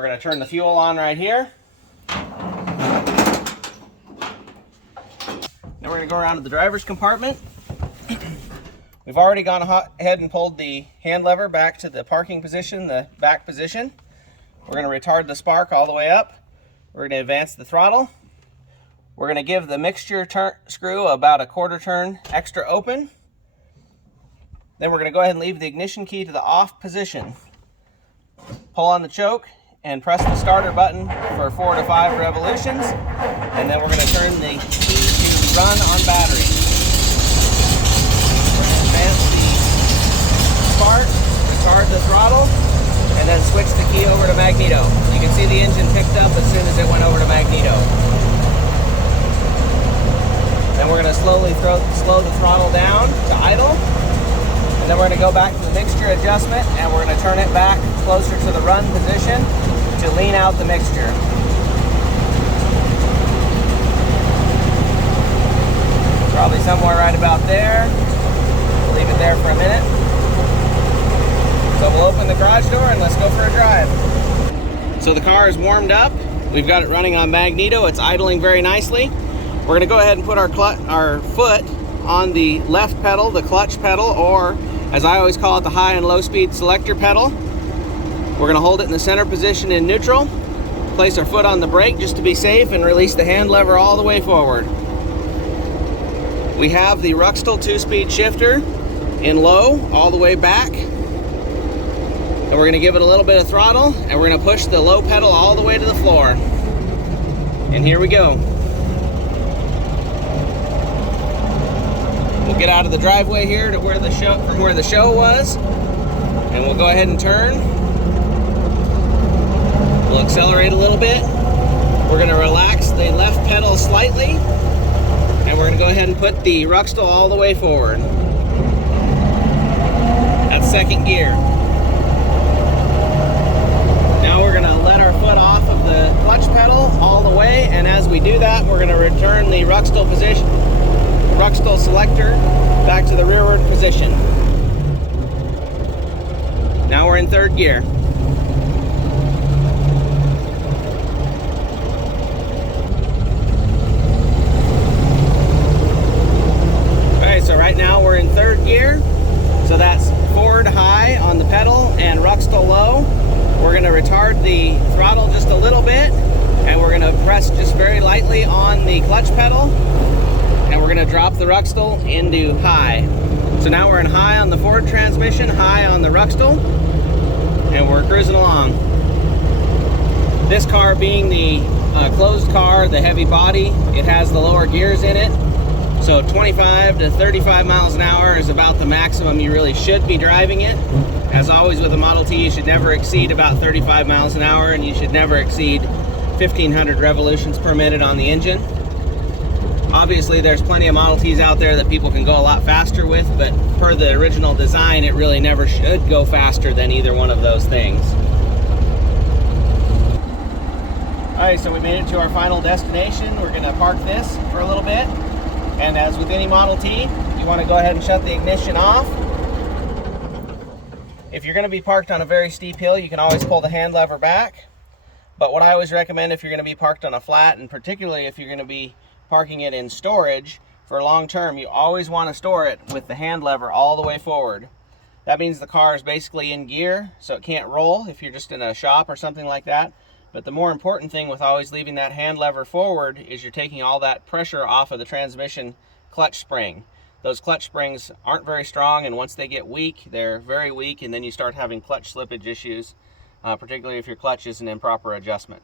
We're going to turn the fuel on right here. Now we're going to go around to the driver's compartment. We've already gone ahead and pulled the hand lever back to the parking position, the back position. We're going to retard the spark all the way up. We're going to advance the throttle. We're going to give the mixture screw about a quarter turn extra open. Then we're going to go ahead and leave the ignition key to the off position. Pull on the choke and press the starter button for 4 to 5 revolutions. And then we're going to turn the key to run on battery. We're going to advance the spark, retard the throttle, and then switch the key over to magneto. You can see the engine picked up as soon as it went over to magneto. Then we're going to slowly slow the throttle down to idle. And then we're going to go back to the mixture adjustment and we're going to turn it back closer to the run position to lean out the mixture. Probably somewhere right about there. We'll leave it there for a minute. So we'll open the garage door and let's go for a drive. So the car is warmed up. We've got it running on magneto. It's idling very nicely. We're going to go ahead and put our foot on the left pedal, the clutch pedal, or as I always call it, the high and low speed selector pedal. We're going to hold it in the center position in neutral, place our foot on the brake just to be safe, and release the hand lever all the way forward. We have the Ruxtol 2-speed shifter in low all the way back. And we're going to give it a little bit of throttle, and we're going to push the low pedal all the way to the floor. And here we go. We'll get out of the driveway here to where the show was, and we'll go ahead and turn. We'll accelerate a little bit. We're going to relax the left pedal slightly, and we're going to go ahead and put the Ruxtol all the way forward. That's second gear. Now we're going to let our foot off of the clutch pedal all the way, and as we do that, we're going to return the Ruxtol selector back to the rearward position. Now we're in third gear. Okay, so right now we're in third gear. So that's forward high on the pedal and Ruxtol low. We're going to retard the throttle just a little bit, and we're going to press just very lightly on the clutch pedal. And we're going to drop the Ruxtol into high. So now we're in high on the Ford transmission, high on the Ruxtol, and we're cruising along. This car being the closed car, the heavy body, it has the lower gears in it. So 25 to 35 miles an hour is about the maximum you really should be driving it. As always with a Model T, you should never exceed about 35 miles an hour, and you should never exceed 1,500 revolutions per minute on the engine. Obviously, there's plenty of Model Ts out there that people can go a lot faster with, but per the original design, it really never should go faster than either one of those things. Alright, so we made it to our final destination. We're going to park this for a little bit. And as with any Model T, you want to go ahead and shut the ignition off. If you're going to be parked on a very steep hill, you can always pull the hand lever back. But what I always recommend if you're going to be parked on a flat, and particularly if you're going to be parking it in storage for long term, you always want to store it with the hand lever all the way forward. That means the car is basically in gear, so it can't roll if you're just in a shop or something like that. But the more important thing with always leaving that hand lever forward is you're taking all that pressure off of the transmission clutch spring. Those clutch springs aren't very strong, and once they get weak, they're very weak, and then you start having clutch slippage issues, particularly if your clutch is in improper adjustment.